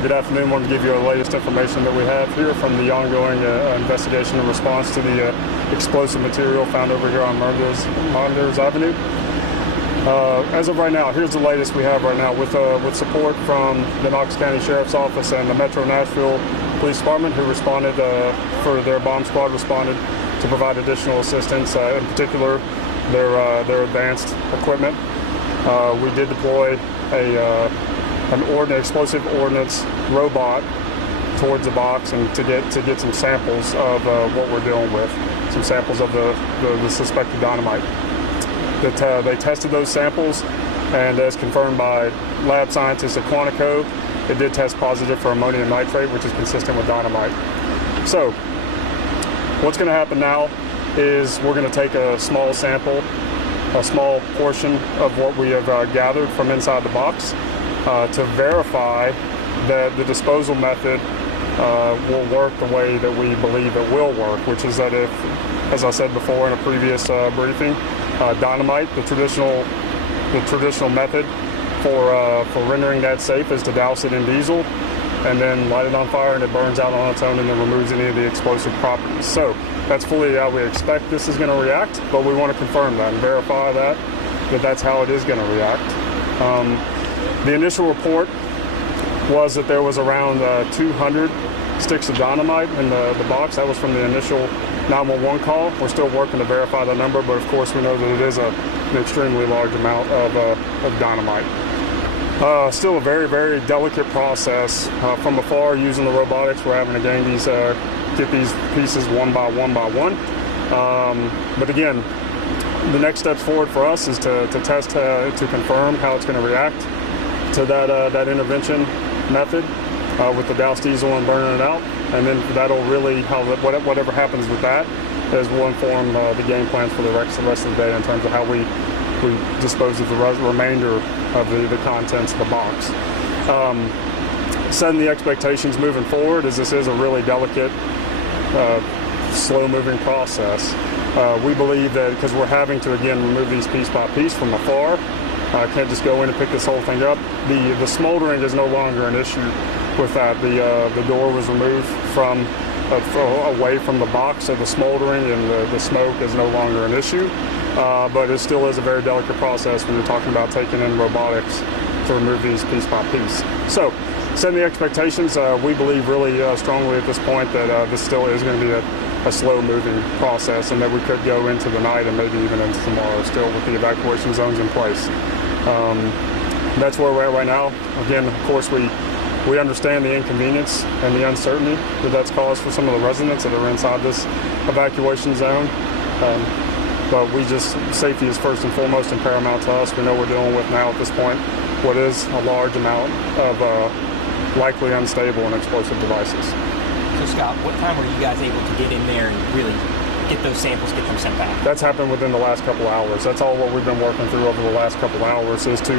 Good afternoon. I wanted to give you the latest information that we have here from the ongoing investigation and response to the explosive material found over here on Monders Avenue. As of right now, here's the latest we have right now with support from the Knox County Sheriff's Office and the Metro Knoxville Police Department, who responded for their bomb squad, responded to provide additional assistance, in particular their advanced equipment. We did deploy an explosive ordnance robot towards the box and to get some samples of what we're dealing with, some samples of the suspected dynamite. That they tested those samples, and as confirmed by lab scientists at Quantico, it did test positive for ammonium nitrate, which is consistent with dynamite. So what's going to happen now is we're going to take a small sample, a small portion of what we have gathered from inside the box to verify that the disposal method will work the way that we believe it will work, which is that if, as I said before in a previous briefing, dynamite, the traditional method for rendering that safe is to douse it in diesel and then light it on fire, and it burns out on its own and then removes any of the explosive properties. So that's fully how we expect this is going to react, but we want to confirm that and verify that that's how it is going to react. The initial report was that there was around 200 sticks of dynamite in the box. That was from the initial 911 call. We're still working to verify the number, but of course we know that it is an extremely large amount of dynamite. Still a very, very delicate process. From afar, using the robotics, we're having to get these pieces one by one by one. But again, the next steps forward for us is to test to confirm how it's going to react to that intervention method with the doused diesel and burning it out, and then that'll really whatever happens with that will inform the game plans for the rest of the day in terms of how we dispose of the remainder of the contents of the box. Setting the expectations moving forward, as this is a really delicate, slow-moving process. We believe that because we're having to again remove these piece by piece from afar, can't just go in and pick this whole thing up. The smoldering is no longer an issue with that. The door was removed from away from the box, so the smoldering and the smoke is no longer an issue. But it still is a very delicate process when you're talking about taking in robotics to remove these piece by piece. So, setting the expectations, we believe really strongly at this point that this still is going to be a slow-moving process, and that we could go into the night and maybe even into tomorrow still with the evacuation zones in place. That's where we're at right now. Again, of course, we understand the inconvenience and the uncertainty that's caused for some of the residents that are inside this evacuation zone. But safety is first and foremost and paramount to us. We know we're dealing with now at this point what is a large amount of likely unstable and explosive devices. So Scott, what time were you guys able to get in there and really get those samples, get them sent back? That's happened within the last couple of hours. That's all what we've been working through over the last couple of hours is to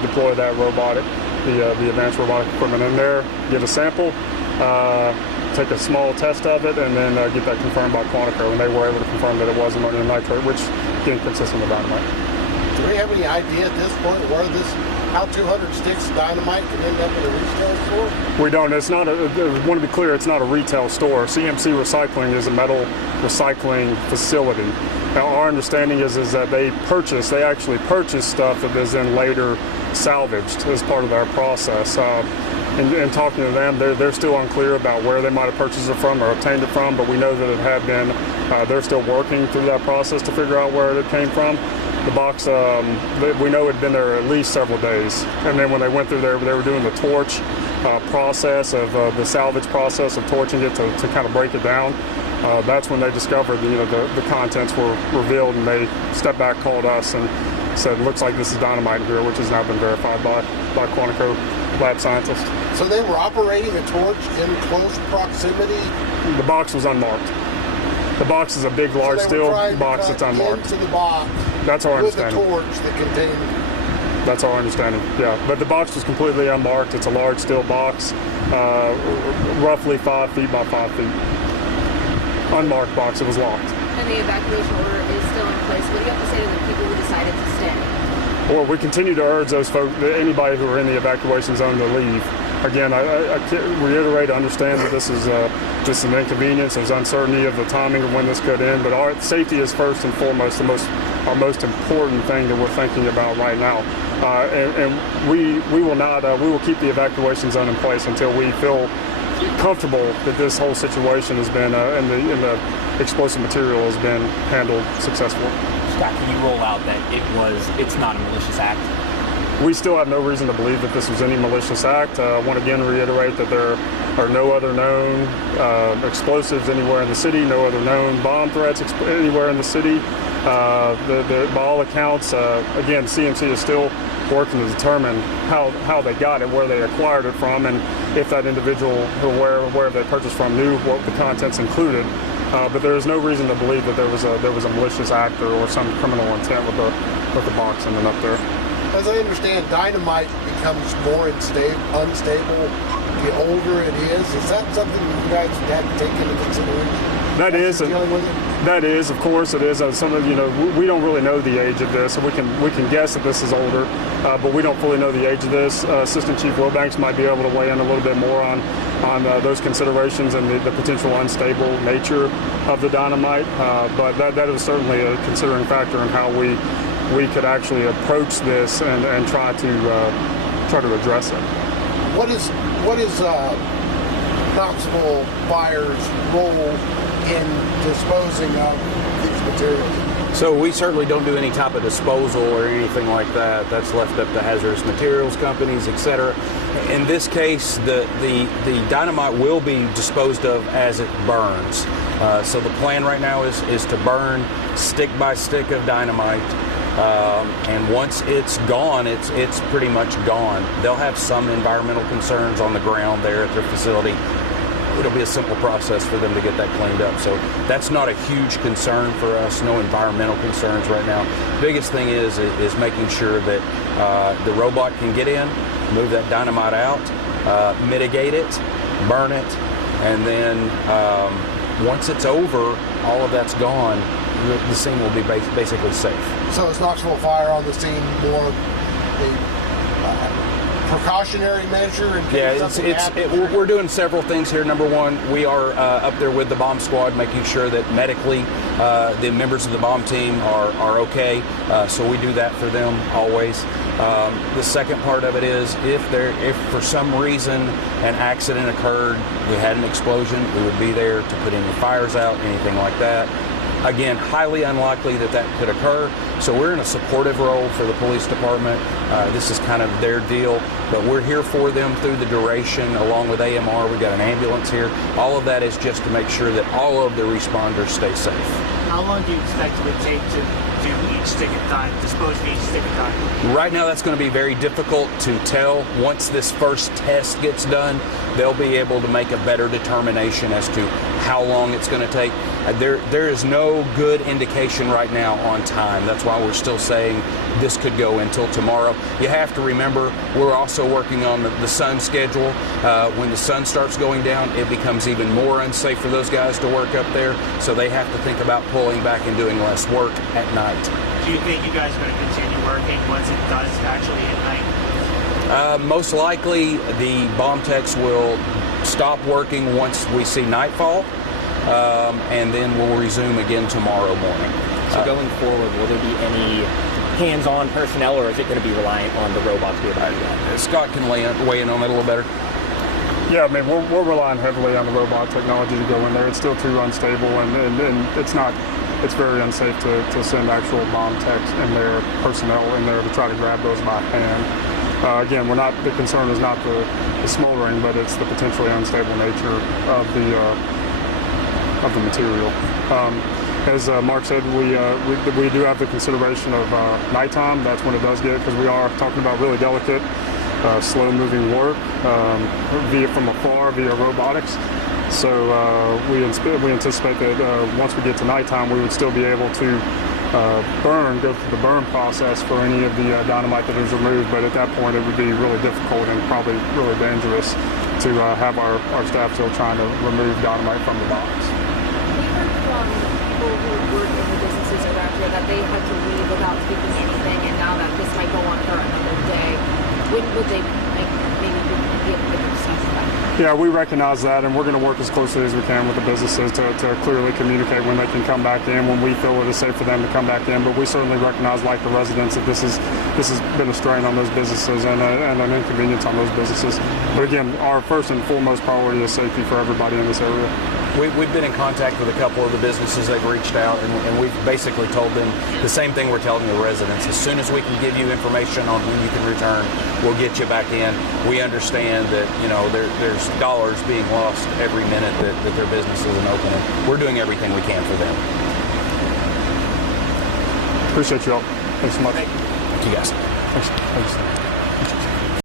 deploy that the advanced robotic equipment in there, get a sample, take a small test of it, and then get that confirmed by Quantico, and they were able to confirm that it was ammonium nitrate, which again consistent with dynamite. Do we have any idea at this point how 200 sticks of dynamite can end up in a retail store? We don't. It's not. I want to be clear. It's not a retail store. CMC Recycling is a metal recycling facility. Now, our understanding is that they actually purchase stuff that is then later salvaged as part of their process. In talking to them, they're still unclear about where they might have purchased it from or obtained it from, but we know that it had been, they're still working through that process to figure out where it came from. The box, we know it had been there at least several days. And then when they went through there, they were doing the torch process of the salvage process of torching it to kind of break it down. That's when they discovered the contents were revealed, and they stepped back, called us, and said, looks like this is dynamite in here, which has now been verified by Quantico lab scientists. So they were operating a torch in close proximity? The box was unmarked. The box is a big, large steel box that's unmarked. Into the box. That's our understanding. With a torch that contained. That's our understanding. Yeah, but the box was completely unmarked. It's a large steel box, roughly 5 feet by 5 feet. Unmarked box. It was locked. And the evacuation order is still in place. What do you have to say to the people who decided to stay? Well, we continue to urge those folks, anybody who are in the evacuation zone, to leave. again, I can't reiterate, understand that this is an inconvenience. There's uncertainty of the timing of when this could end, but our safety is first and foremost our most important thing that we're thinking about right now. And we will keep the evacuation zone in place until we feel comfortable that this whole situation has been and the explosive material has been handled successfully. Scott, can you roll out that it's not a malicious act? We still have no reason to believe that this was any malicious act. I want to again reiterate that there are no other known explosives anywhere in the city, no other known bomb threats anywhere in the city. By all accounts, again, CMC is still working to determine how they got it, where they acquired it from, and if that individual where they purchased from knew what the contents included. But there is no reason to believe that there was a malicious act or some criminal intent with the box ending up there. As I understand, dynamite becomes more unstable the older it is. Is that something you guys have to take into consideration? That is, of course, it is. We don't really know the age of this, so we can guess that this is older, but we don't fully know the age of this. Assistant Chief Wilbanks might be able to weigh in a little bit more on those considerations and the potential unstable nature of the dynamite. But that is certainly a considering factor in how we could actually approach this and try to address it. What is Knoxville Fire's role in disposing of these materials? So we certainly don't do any type of disposal or anything like that. That's left up to hazardous materials companies, etc. In this case, the dynamite will be disposed of as it burns. So the plan right now is to burn stick by stick of dynamite. And once it's gone, it's pretty much gone. They'll have some environmental concerns on the ground there at their facility. It'll be a simple process for them to get that cleaned up. So that's not a huge concern for us, no environmental concerns right now. Biggest thing is making sure that the robot can get in, move that dynamite out, mitigate it, burn it, and then once it's over, all of that's gone, the scene will be basically safe. So is Knoxville Fire on the scene more a precautionary measure? We're doing several things here. Number one, we are up there with the bomb squad, making sure that medically the members of the bomb team are okay. So we do that for them always. The second part of it is if for some reason an accident occurred, we had an explosion, we would be there to put any fires out, anything like that. Again, highly unlikely that could occur. So we're in a supportive role for the police department. This is kind of their deal, but we're here for them through the duration, along with AMR. We've got an ambulance here. All of that is just to make sure that all of the responders stay safe. How long do you expect it would take to do each stick at a time, dispose of each stick at a time? Right now, that's going to be very difficult to tell. Once this first test gets done, they'll be able to make a better determination as to how long it's going to take. There is no good indication right now on time. That's why we're still saying this could go until tomorrow. You have to remember, we're also working on the sun schedule. When the sun starts going down, it becomes even more unsafe for those guys to work up there. So they have to think about pulling back and doing less work at night. Do you think you guys are going to continue working once it does actually hit night? Most likely, the bomb techs will stop working once we see nightfall. And then we'll resume again tomorrow morning. So going forward, will there be any hands-on personnel, or is it going to be reliant on the robots to be able to do that? Scott can weigh in on that a little better. Yeah, I mean, we're relying heavily on the robot technology to go in there. It's still too unstable, and it's very unsafe to send actual bomb techs and their personnel in there to try to grab those by hand. Again, the concern is not the smoldering, but it's the potentially unstable nature of the material. As Mark said, we do have the consideration of nighttime. That's when it does get, because we are talking about really delicate, slow-moving work from afar via robotics. So we anticipate that once we get to nighttime, we would still be able to go through the burn process for any of the dynamite that is removed. But at that point, it would be really difficult and probably really dangerous to have our staff still trying to remove dynamite from the box. People who work in the businesses around here that they had to leave without taking anything, and now that this might go on for another day, when would they like maybe you could be able to get stuff back. Yeah, we recognize that, and we're going to work as closely as we can with the businesses to clearly communicate when they can come back in, when we feel it is safe for them to come back in. But we certainly recognize, like the residents, that this has been a strain on those businesses and an inconvenience on those businesses. But again, our first and foremost priority is safety for everybody in this area. We've been in contact with a couple of the businesses that reached out, and we've basically told them the same thing we're telling the residents. As soon as we can give you information on when you can return, we'll get you back in. We understand that, you know, there's dollars being lost every minute that their business isn't open. And we're doing everything we can for them. Appreciate you all. Thanks so much. Thank you guys. Thanks.